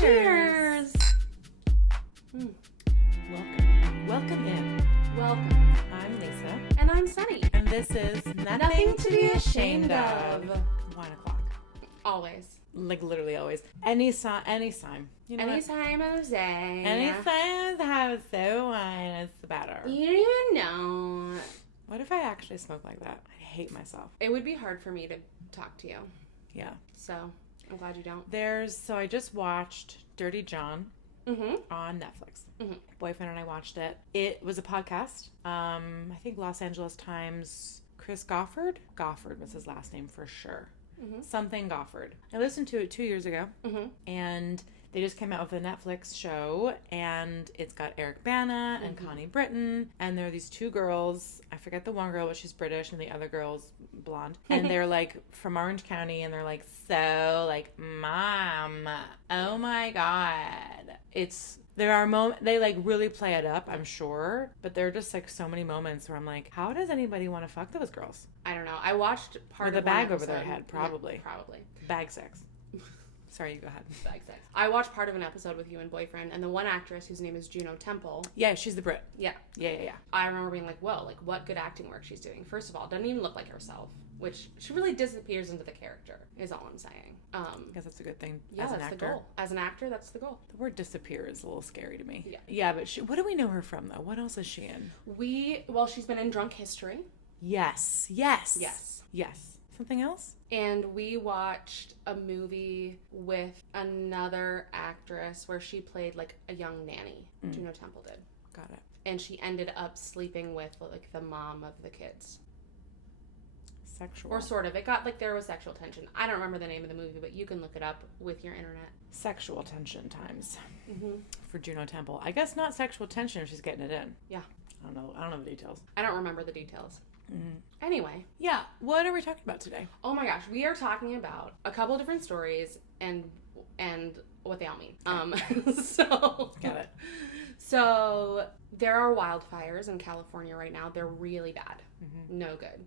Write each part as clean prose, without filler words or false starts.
Cheers. Welcome in. Welcome. I'm Lisa. And I'm Sunny. And this is Nothing to be Ashamed of. 1 o'clock. Always. Like literally always. Anytime. You know Anytime of day. Anytime the house so wine is better. You don't even know. What if I actually smoke like that? I hate myself. It would be hard for me to talk to you. Yeah. So, I'm glad you don't. So I just watched Dirty John on Netflix. Mm-hmm. Boyfriend and I watched it. It was a podcast. I think Los Angeles Times, Chris Goffard was his last name for sure. Something Goffard. I listened to it 2 years ago, and they just came out with a Netflix show, and it's got Eric Bana and Connie Britton, and there are these two girls. I forget the one girl, but she's British, and the other girl's blonde. And they're like from Orange County, and they're like, so like, Mom, oh my God. There are moments, they like really play it up, I'm sure, but there are just like so many moments where I'm like, how does anybody want to fuck those girls? I don't know. I watched part With of a bag one over their episode. head, probably. Yeah, probably. Bag sex. Sorry, you go ahead. Bag sex. I watched part of an episode with you and Boyfriend, and the one actress whose name is Juno Temple. Yeah, she's the Brit. Yeah. Yeah. I remember being like, whoa, like what good acting work she's doing. First of all, doesn't even look like herself, which she really disappears into the character, is all I'm saying. I guess that's a good thing Yeah, as an that's actor. the goal. As an actor, that's the goal. The word disappear is a little scary to me. Yeah. Yeah, but what do we know her from, though? What else is she in? She's been in Drunk History. Yes. Something else? And we watched a movie with another actress where she played like a young nanny. Juno Temple did. Got it. And she ended up sleeping with like the mom of the kids. Sexual. Or sort of. It got like there was sexual tension. I don't remember the name of the movie, but you can look it up with your internet. Sexual tension times. For Juno Temple. I guess not sexual tension if she's getting it in. Yeah. I don't know the details. I don't remember the details. Anyway. Yeah. What are we talking about today? Oh my gosh. We are talking about a couple different stories and what they all mean. Got it. So there are wildfires in California right now. They're really bad. No good.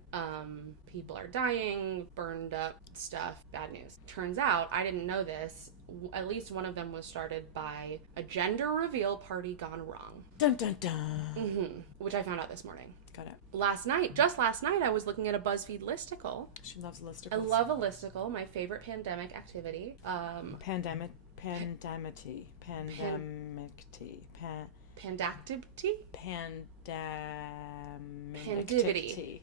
People are dying, burned up stuff, bad news. Turns out, I didn't know this, at least one of them was started by a gender reveal party gone wrong. Dun dun dun. Which I found out this morning. Got it. Just last night, I was looking at a BuzzFeed listicle. She loves listicles. I love a listicle, my favorite pandemic activity. Pandactivity.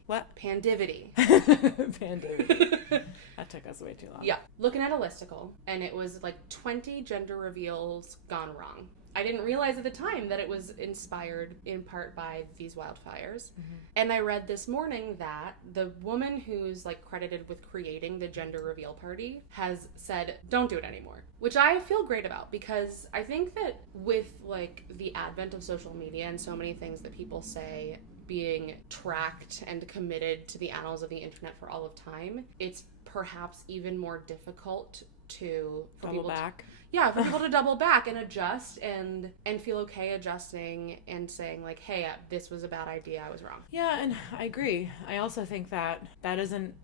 What? Pandivity. Pandivity. That took us way too long. Yeah. Looking at a listicle, and it was like 20 gender reveals gone wrong. I didn't realize at the time that it was inspired in part by these wildfires. And I read this morning that the woman who's like credited with creating the gender reveal party has said, don't do it anymore. Which I feel great about, because I think that with like the advent of social media and so many things that people say being tracked and committed to the annals of the internet for all of time, it's perhaps even more difficult for people to double back and adjust and feel okay adjusting and saying like, hey, this was a bad idea, I was wrong. Yeah, and I agree. I also think that isn't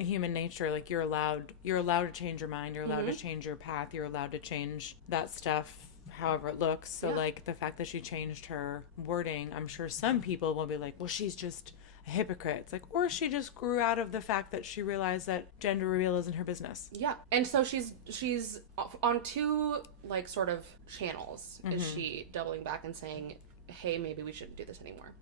human nature. Like you're allowed to change your mind, you're allowed to change your path, you're allowed to change that stuff however it looks. So like the fact that she changed her wording, I'm sure some people will be like, well, she's just a hypocrite. It's like, or she just grew out of the fact that she realized that gender reveal isn't her business. Yeah. And so she's on two like sort of channels. Is she doubling back and saying, hey, maybe we shouldn't do this anymore.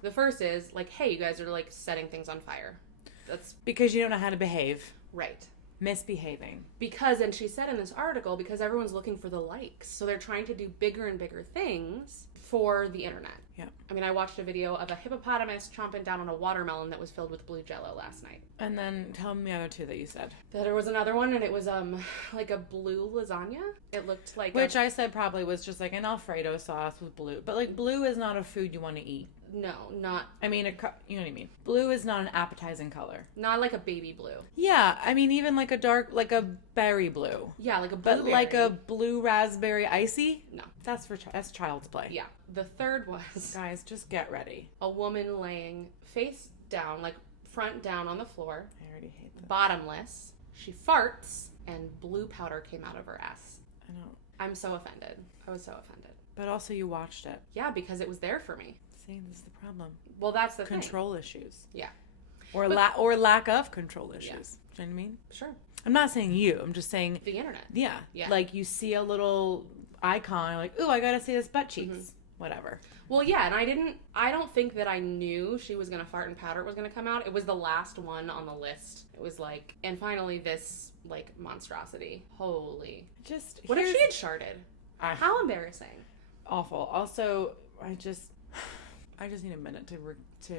The first is like, hey, you guys are like setting things on fire. That's because you don't know how to behave. Right. Misbehaving. Because, and she said in this article, because everyone's looking for the likes. So they're trying to do bigger and bigger things for the internet. Yeah. I mean, I watched a video of a hippopotamus chomping down on a watermelon that was filled with blue Jell-O last night. And then tell me the other two that you said. There was another one, and it was like a blue lasagna. It looked like I said probably was just like an Alfredo sauce with blue. But like blue is not a food you want to eat. No, not... I mean, you know what I mean. Blue is not an appetizing color. Not like a baby blue. Yeah, I mean, even like a berry blue. Yeah, like a blueberry. But like a blue raspberry icy? No. That's child's play. Yeah. The third was... Guys, just get ready. A woman laying face down, like front down on the floor. I already hate that. Bottomless. She farts, and blue powder came out of her ass. I know. I'm so offended. I was so offended. But also you watched it. Yeah, because it was there for me. See, this is the problem. Well, that's the control issues. Yeah. Or lack of control issues. Yeah. Do you know what I mean? Sure. I'm not saying you. I'm just saying... The internet. Yeah. Like, you see a little icon, like, ooh, I gotta see this butt cheeks. Mm-hmm. Whatever. Well, yeah, and I don't think that I knew she was gonna fart and powder was gonna come out. It was the last one on the list. It was like, and finally this, like, monstrosity. Holy. What if she had sharded? How embarrassing. Awful. Also, I just need a minute to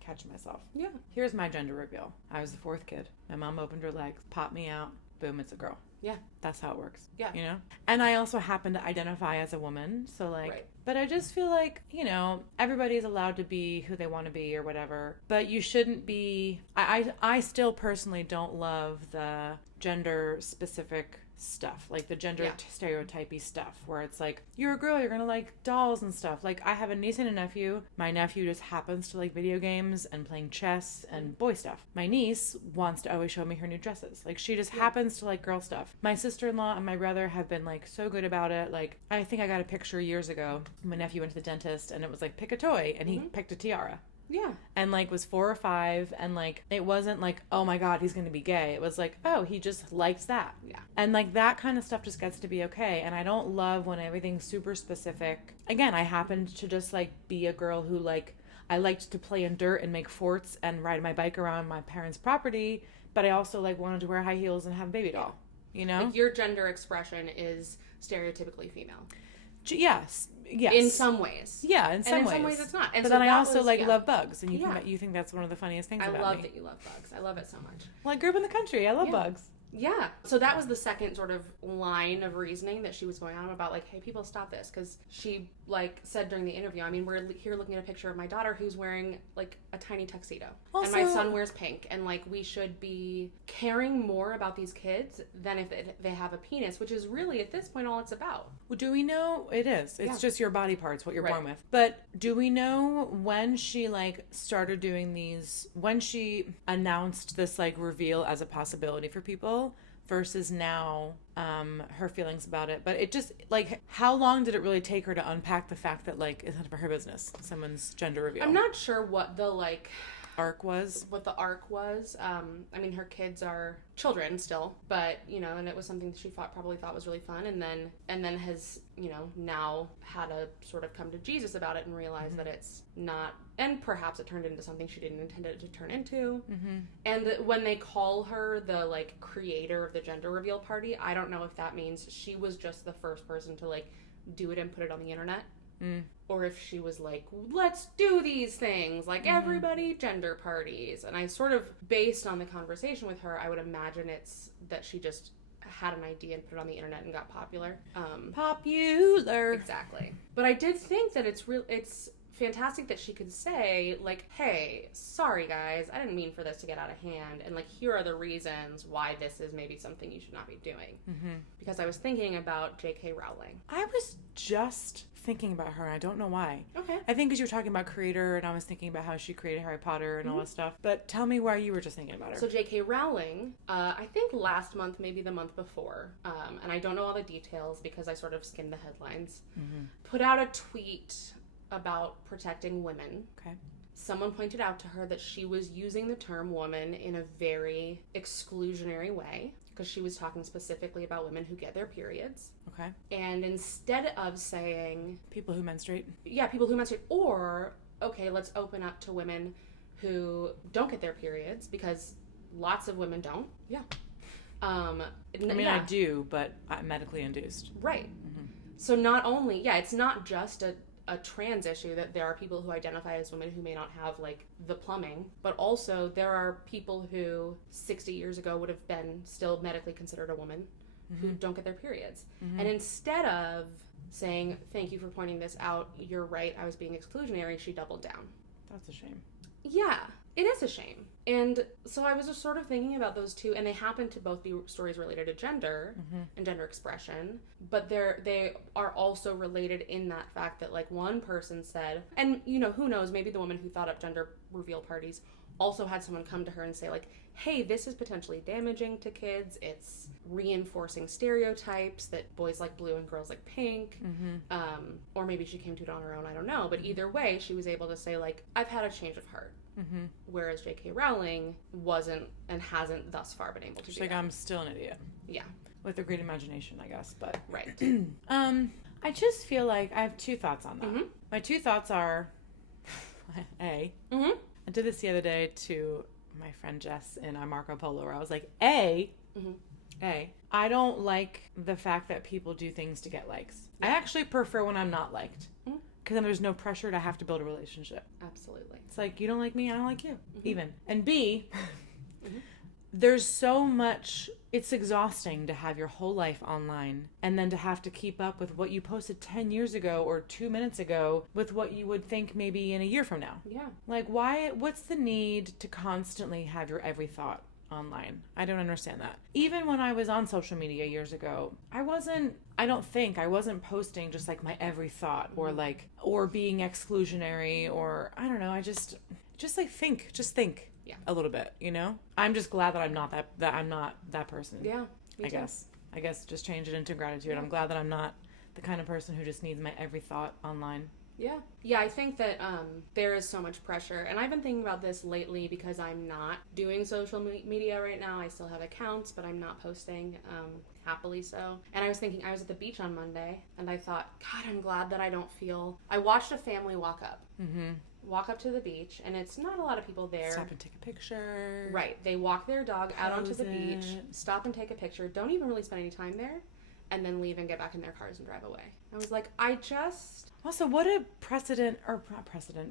catch myself. Yeah. Here's my gender reveal. I was the fourth kid. My mom opened her legs, popped me out. Boom, it's a girl. Yeah. That's how it works. Yeah. You know? And I also happen to identify as a woman. So, like, right. But I just feel like, you know, everybody's allowed to be who they want to be or whatever. But you shouldn't be... I still personally don't love the gender-specific stuff, like the gender stereotypy stuff, where it's like, you're a girl, you're gonna like dolls and stuff. Like, I have a niece and a nephew. My nephew just happens to like video games and playing chess and boy stuff. My niece wants to always show me her new dresses. Like, she just happens to like girl stuff. My sister-in-law and my brother have been like so good about it. Like, I think I got a picture years ago. My nephew went to the dentist and it was like, pick a toy, and he picked a tiara. Yeah. And, like, was 4 or 5, and, like, it wasn't like, oh my god, he's gonna be gay. It was like, oh, he just likes that. Yeah. And, like, that kind of stuff just gets to be okay. And I don't love when everything's super specific. Again, I happened to just, like, be a girl who, like, I liked to play in dirt and make forts and ride my bike around my parents' property, but I also, like, wanted to wear high heels and have a baby doll. You know? Like, your gender expression is stereotypically female. Yes. In some ways. Yeah, in some ways it's not. And but so then I also love bugs, and you think that's one of the funniest things about me. I love that you love bugs. I love it so much. Well, I grew up in the country. I love bugs. Yeah. So that was the second sort of line of reasoning that she was going on about, like, hey, people, stop this. Because she, like, said during the interview, I mean, we're here looking at a picture of my daughter who's wearing, like, a tiny tuxedo. Also, and my son wears pink. And, like, we should be caring more about these kids than if they have a penis, which is really, at this point, all it's about. Well, do we know? It is. It's just your body parts, what you're born with. But do we know when she, like, started doing these, when she announced this, like, reveal as a possibility for people versus now, her feelings about it? But it just, like, how long did it really take her to unpack the fact that, like, it's none of her business, someone's gender reveal? I'm not sure what the, like... arc was. What the arc was. I mean, her kids are children still, but, you know, and it was something that she probably thought was really fun, and then has, you know, now had to sort of come to Jesus about it and realize that it's not, and perhaps it turned into something she didn't intend it to turn into. And when they call her the, like, creator of the gender reveal party, I don't know if that means she was just the first person to, like, do it and put it on the internet. Or if she was like, let's do these things, like everybody gender parties. And I sort of, based on the conversation with her, I would imagine it's that she just had an idea and put it on the internet and got popular. Popular. Exactly. But I did think that it's fantastic that she could say, like, hey, sorry guys, I didn't mean for this to get out of hand, and, like, here are the reasons why this is maybe something you should not be doing. Because I was thinking about J.K. Rowling. I was just thinking about her, and I don't know why. Okay. I think because you were talking about creator, and I was thinking about how she created Harry Potter and all that stuff. But tell me why you were just thinking about her. So J.K. Rowling, I think last month, maybe the month before, and I don't know all the details because I sort of skimmed the headlines, put out a tweet about protecting women. Okay. Someone pointed out to her that she was using the term woman in a very exclusionary way, because she was talking specifically about women who get their periods. Okay. And instead of saying... people who menstruate. Yeah, people who menstruate. Or, okay, let's open up to women who don't get their periods, because lots of women don't. Yeah. I mean, I do, but I'm medically induced. Right. So not only... yeah, it's not just a trans issue that there are people who identify as women who may not have, like, the plumbing, but also there are people who 60 years ago would have been still medically considered a woman who don't get their periods. And instead of saying, thank you for pointing this out, you're right, I was being exclusionary, she doubled down. That's a shame. Yeah, it is a shame. And so I was just sort of thinking about those two, and they happen to both be stories related to gender and gender expression, but they are also related in that fact that, like, one person said, and, you know, who knows, maybe the woman who thought up gender reveal parties also had someone come to her and say, like, hey, this is potentially damaging to kids. It's reinforcing stereotypes that boys like blue and girls like pink. Or maybe she came to it on her own, I don't know. But either way, she was able to say, like, I've had a change of heart. Whereas J.K. Rowling wasn't and hasn't thus far been able to do She's like, that. I'm still an idiot. Yeah. With a great imagination, I guess. But Right. I just feel like I have two thoughts on that. My two thoughts are, A, I did this the other day to my friend Jess in our Marco Polo, where I was like, A, I don't like the fact that people do things to get likes. I actually prefer when I'm not liked. Because then there's no pressure to have to build a relationship. Absolutely. It's like, you don't like me, I don't like you. Even. And B, there's so much, it's exhausting to have your whole life online and then to have to keep up with what you posted 10 years ago or 2 minutes ago with what you would think maybe in a year from now. Yeah. Like, what's the need to constantly have your every thought online? I don't understand that. Even when I was on social media years ago, I wasn't posting just like my every thought or being exclusionary or I don't know. I just like think a little bit, you know? I'm just glad that I'm not that person. Yeah. I guess just change it into gratitude. Yeah. I'm glad that I'm not the kind of person who just needs my every thought online. Yeah, I think that there is so much pressure, and I've been thinking about this lately because I'm not doing social media right now. I still have accounts, but I'm not posting, happily so. And I was thinking, I was at the beach on Monday, and I thought, God, I'm glad that I don't feel... I watched a family walk up to the beach, and it's not a lot of people there. Stop and take a picture. Right, they walk their dog out onto the beach, stop and take a picture, don't even really spend any time there, and then leave and get back in their cars and drive away. I was like, Also, what a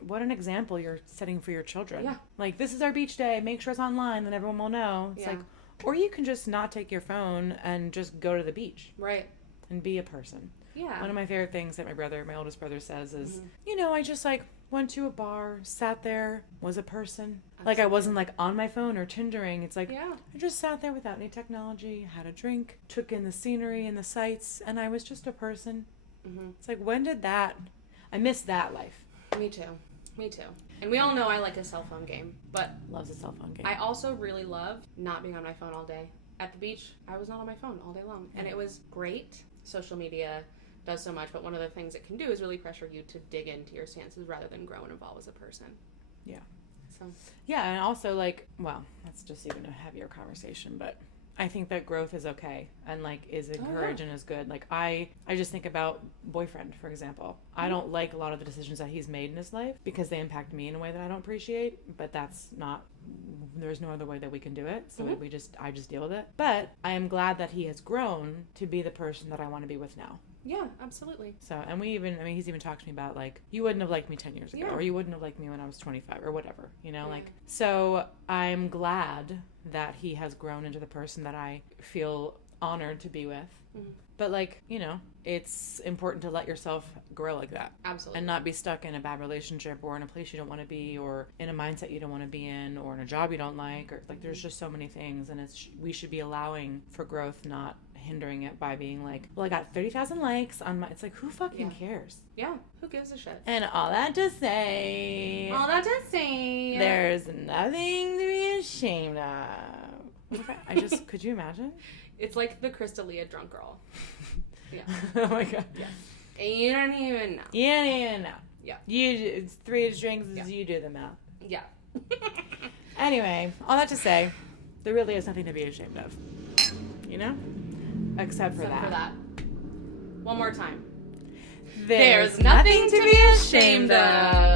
what an example you're setting for your children. Yeah. Like, this is our beach day, make sure it's online, then everyone will know. It's like, or you can just not take your phone and just go to the beach. Right. And be a person. Yeah. One of my favorite things that my oldest brother says is, I just went to a bar, sat there, was a person. Absolutely. Like, I wasn't on my phone or Tindering. It's like, I just sat there without any technology, had a drink, took in the scenery and the sights, and I was just a person. It's like, when did that... I miss that life. Me too. And we all know I like a cell phone game, but... Loves a cell phone game. I also really love not being on my phone all day. At the beach, I was not on my phone all day long. And it was great. Social media does so much, but one of the things it can do is really pressure you to dig into your stances rather than grow and evolve as a person. Yeah. So. Yeah, and also, that's just even a heavier conversation, but... I think that growth is okay and is encouraged and is good. I just think about boyfriend, for example. I don't like a lot of the decisions that he's made in his life because they impact me in a way that I don't appreciate, but there's no other way that we can do it. So I just deal with it. But I am glad that he has grown to be the person that I want to be with now. Yeah, absolutely. So, and he's even talked to me about, you wouldn't have liked me 10 years ago, or you wouldn't have liked me when I was 25, or whatever, so I'm glad that he has grown into the person that I feel honored to be with. But, it's important to let yourself grow like that. Absolutely. And not be stuck in a bad relationship, or in a place you don't want to be, or in a mindset you don't want to be in, or in a job you don't like, or, there's just so many things, and we should be allowing for growth, not hindering it by being well, I got 30,000 likes on my... It's like, who fucking cares? Yeah, who gives a shit? And all that to say... There's nothing to be ashamed of. Could you imagine? It's like the Crystalia drunk girl. Yeah. Oh my God. Yeah. And you don't even know. Yeah. It's 3 drinks as you do the math. Yeah. Anyway, all that to say, there really is nothing to be ashamed of. Except for that. One more time. There's nothing to be ashamed of.